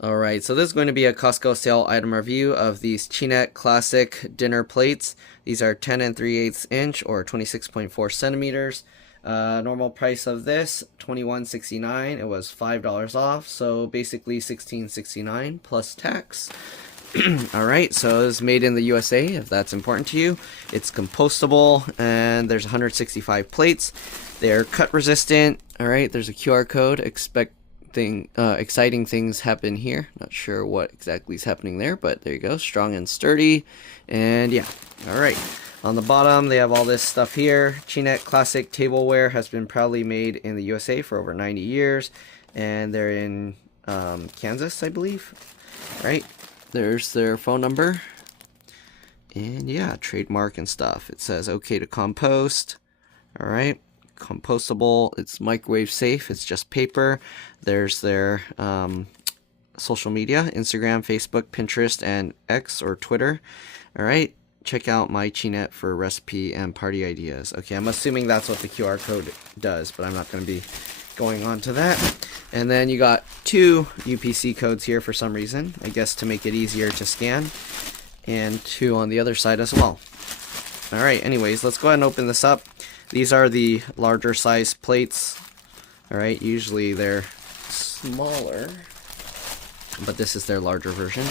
Alright, so this is going to be a Costco sale item review of these Chinet Classic dinner plates. These are 10 and 3/8 inch or 26.4 centimeters. Normal price of this, $21.69. It was $5 off, so basically $16.69 plus tax. Alright, so it's made in the USA, if that's important to you. It's compostable, and there's 165 plates. They're cut resistant. Alright, there's a QR code. Exciting things happen here. Not sure what exactly is happening there, but there you go. Strong and sturdy. And yeah, alright. On the bottom, they have all this stuff here. Chinet Classic Tableware has been proudly made in the USA for over 90 years. And they're in Kansas, I believe. Alright. There's their phone number. And yeah, trademark and stuff. It says okay to compost. Alright. Compostable. It's microwave safe. It's just paper. There's their social media: Instagram, Facebook, Pinterest, and X or Twitter. Alright. Check out my Chinet for recipe and party ideas. Okay, I'm assuming that's what the QR code does, but I'm not going to be going on to that. And then you got two UPC codes here for some reason, I guess to make it easier to scan, and two on the other side as well. Alright, anyways, let's go ahead and open this up. These are the larger size plates. Alright, usually they're smaller, but this is their larger version.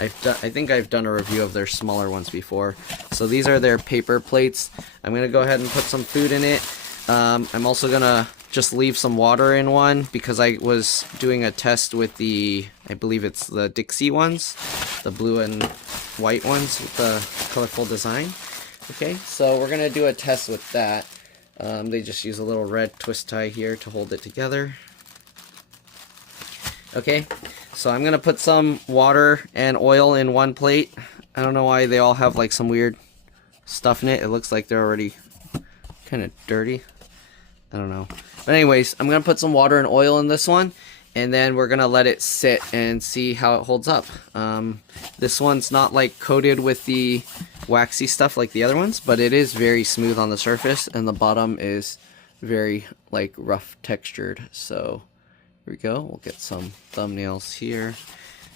I think I've done a review of their smaller ones before. So these are their paper plates. I'm going to go ahead and put some food in it. I'm also going to just leave some water in one because I was doing a test with the, I believe it's the Dixie ones, the blue and white ones with the colorful design. Okay, so we're going to do a test with that. They just use a little red twist tie here to hold it together. Okay, so I'm going to put some water and oil in one plate. I don't know why they all have like some weird stuff in it. It looks like they're already kind of dirty. I don't know. But anyways, I'm going to put some water and oil in this one, and then we're going to let it sit and see how it holds up. This one's not like coated with the waxy stuff like the other ones, but it is very smooth on the surface, and the bottom is very like rough textured. So here we go. We'll get some thumbnails here.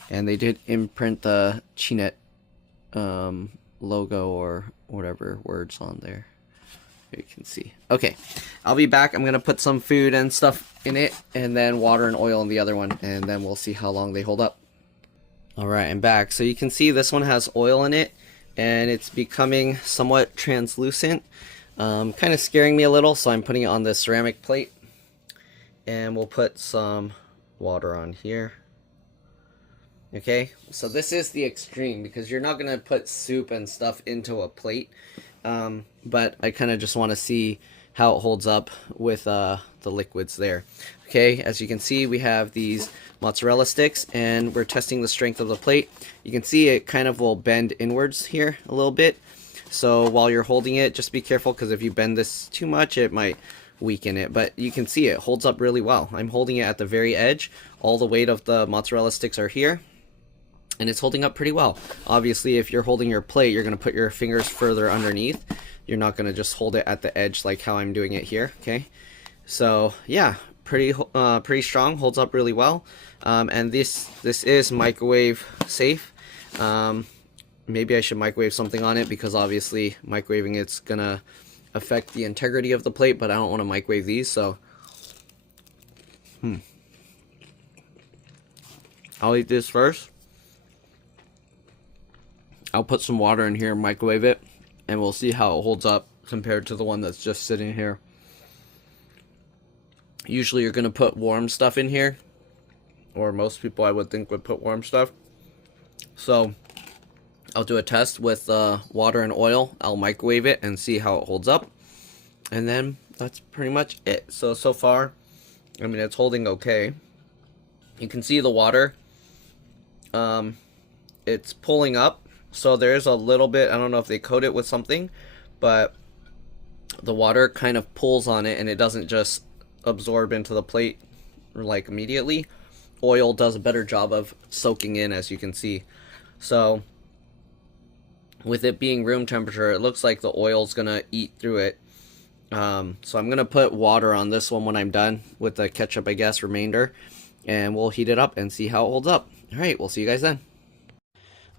And they did imprint the Chinet logo or whatever words on there. You can see. Okay, I'll be back. I'm going to put some food and stuff in it, and then water and oil in the other one, and then we'll see how long they hold up. Alright, I'm back. So you can see this one has oil in it, and it's becoming somewhat translucent. Kind of scaring me a little, so I'm putting it on this ceramic plate. And we'll put some water on here. Okay, so this is the extreme, because you're not going to put soup and stuff into a plate. But I kind of just want to see how it holds up with the liquids there. Okay, as you can see, we have these mozzarella sticks, and we're testing the strength of the plate. You can see it kind of will bend inwards here a little bit. So while you're holding it, just be careful, because if you bend this too much, it might weaken it. But you can see it holds up really well. I'm holding it at the very edge. All the weight of the mozzarella sticks are here, and it's holding up pretty well. Obviously, if you're holding your plate, you're going to put your fingers further underneath. You're not going to just hold it at the edge like how I'm doing it here. Okay, so yeah, pretty strong, holds up really well. And this is microwave safe. Maybe I should microwave something on it, because obviously microwaving it's gonna affect the integrity of the plate, but I don't want to microwave these, so I'll eat this first. I'll put some water in here and microwave it, and we'll see how it holds up compared to the one that's just sitting here. Usually you're going to put warm stuff in here, or most people I would think would put warm stuff. So I'll do a test with water and oil. I'll microwave it and see how it holds up, and then that's pretty much it. So far, I mean, it's holding okay. You can see the water, it's pulling up. So there's a little bit, I don't know if they coat it with something, but the water kind of pulls on it, and it doesn't just absorb into the plate like immediately. Oil does a better job of soaking in, as you can see. So with it being room temperature, it looks like the oil's gonna eat through it. So I'm gonna put water on this one when I'm done with the ketchup, I guess, remainder. and we'll heat it up and see how it holds up. All right, we'll see you guys then.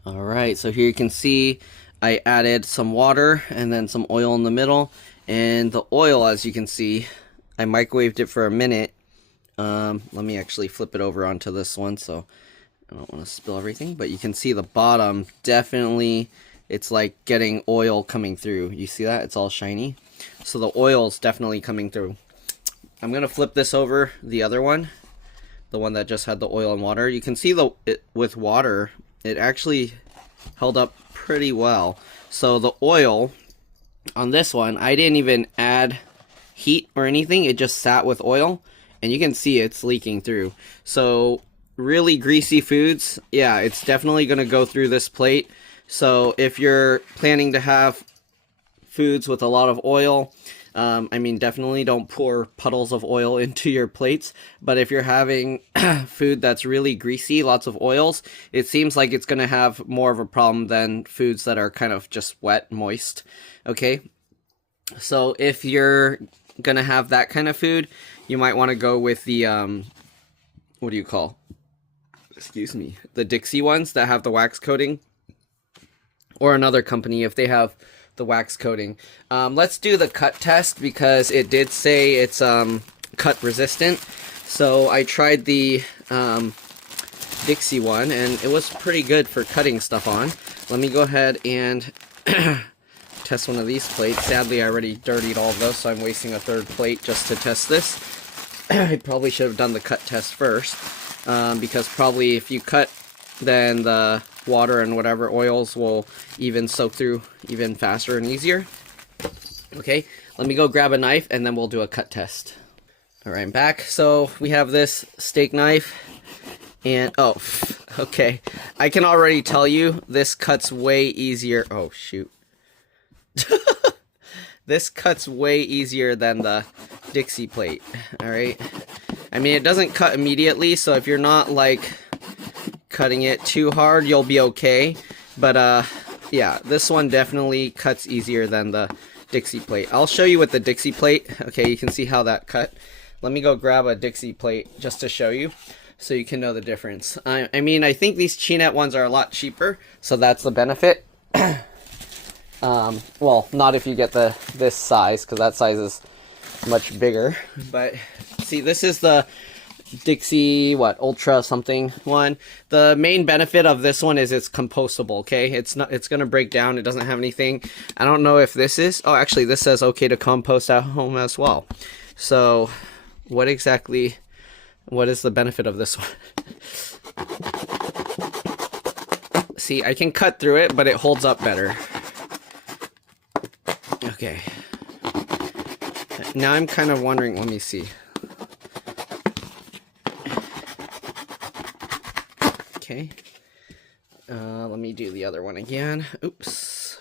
All right, so here you can see I added some water and then some oil in the middle, and the oil, as you can see, I microwaved it for a minute. Let me actually flip it over onto this one so I don't want to spill everything, but you can see the bottom definitely, it's like getting oil coming through. You see that? It's all shiny. So the oil's definitely coming through. I'm going to flip this over, the other one, the one that just had the oil and water. You can see with water, it actually held up pretty well. So the oil on this one, I didn't even add heat or anything. It just sat with oil, and you can see it's leaking through. So really greasy foods, yeah, it's definitely going to go through this plate. So if you're planning to have foods with a lot of oil, I mean, definitely don't pour puddles of oil into your plates. But if you're having food that's really greasy, lots of oils, it seems like it's going to have more of a problem than foods that are kind of just wet, moist. Okay, so if you're going to have that kind of food, you might want to go with the, what do you call? Excuse me. The Dixie ones that have the wax coating. Or another company if they have the wax coating. Let's do the cut test because it did say it's cut resistant. So I tried the Dixie one and it was pretty good for cutting stuff on. Let me go ahead and test one of these plates. Sadly, I already dirtied all of those, so I'm wasting a third plate just to test this. I probably should have done the cut test first because probably if you cut, then the water and whatever oils will even soak through even faster and easier. Okay, let me go grab a knife and then we'll do a cut test. All right, I'm back. So we have this steak knife and, oh, okay. I can already tell you this cuts way easier. Oh, shoot. This cuts way easier than the Dixie plate. All right. I mean, it doesn't cut immediately, so if you're not like cutting it too hard, you'll be okay. But yeah, this one definitely cuts easier than the Dixie plate. I'll show you with the Dixie plate. Okay, you can see how that cut. Let me go grab a Dixie plate just to show you so you can know the difference. I mean, I think these Chinet ones are a lot cheaper, so that's the benefit. Well, not if you get this size, because that size is much bigger. But see, this is the Dixie, what, Ultra something one. The main benefit of this one is it's compostable, okay? It's going to break down. It doesn't have anything. I don't know if this is, oh, actually, this says okay to compost at home as well. So, what is the benefit of this one? See, I can cut through it, but it holds up better. Okay. Now I'm kind of wondering, let me see. Okay. Let me do the other one again. Oops.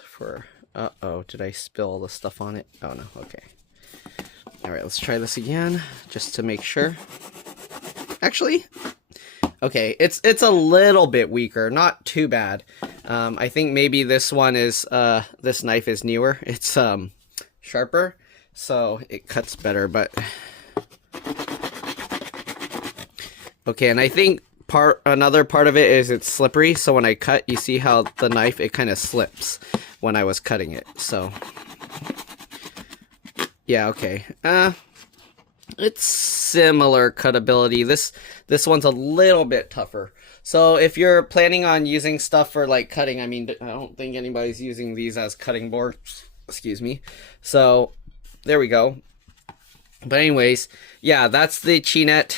Uh-oh, did I spill the stuff on it? Oh, no. Okay. All right, let's try this again just to make sure. Actually, okay, it's a little bit weaker, not too bad. I think maybe this one is, this knife is newer. It's, sharper, so it cuts better, but... Okay, and I think another part of it is it's slippery, so when I cut, you see how the knife, it kind of slips when I was cutting it, so... Yeah, okay. It's similar cutability. This one's a little bit tougher. So if you're planning on using stuff for like cutting, I mean, I don't think anybody's using these as cutting boards. Excuse me. So there we go. But anyways, yeah, that's the Chinet,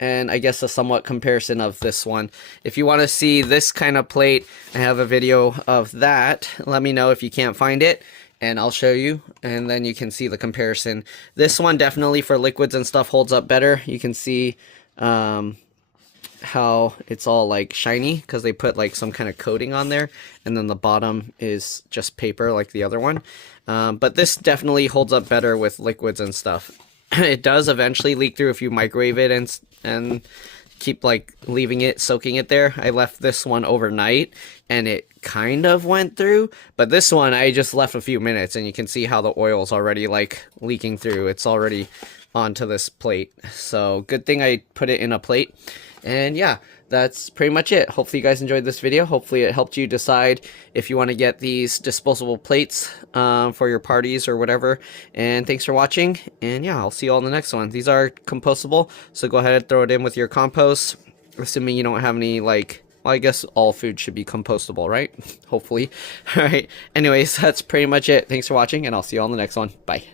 and I guess a somewhat comparison of this one. If you want to see this kind of plate, I have a video of that. Let me know if you can't find it, and I'll show you, and then you can see the comparison. This one definitely for liquids and stuff holds up better. You can see how it's all like shiny because they put like some kind of coating on there, and then the bottom is just paper like the other one. But this definitely holds up better with liquids and stuff. It does eventually leak through if you microwave it and keep like leaving it, soaking it there. I left this one overnight and it kind of went through, but this one I just left a few minutes and you can see how the oil's already like leaking through. It's already onto this plate. So good thing I put it in a plate. And yeah, that's pretty much it. Hopefully you guys enjoyed this video. Hopefully it helped you decide if you want to get these disposable plates for your parties or whatever. And thanks for watching. And yeah, I'll see you all in the next one. These are compostable, so go ahead and throw it in with your compost, assuming you don't have any, like, well, I guess all food should be compostable, right? Hopefully. All right. Anyways, that's pretty much it. Thanks for watching, and I'll see you all in the next one. Bye.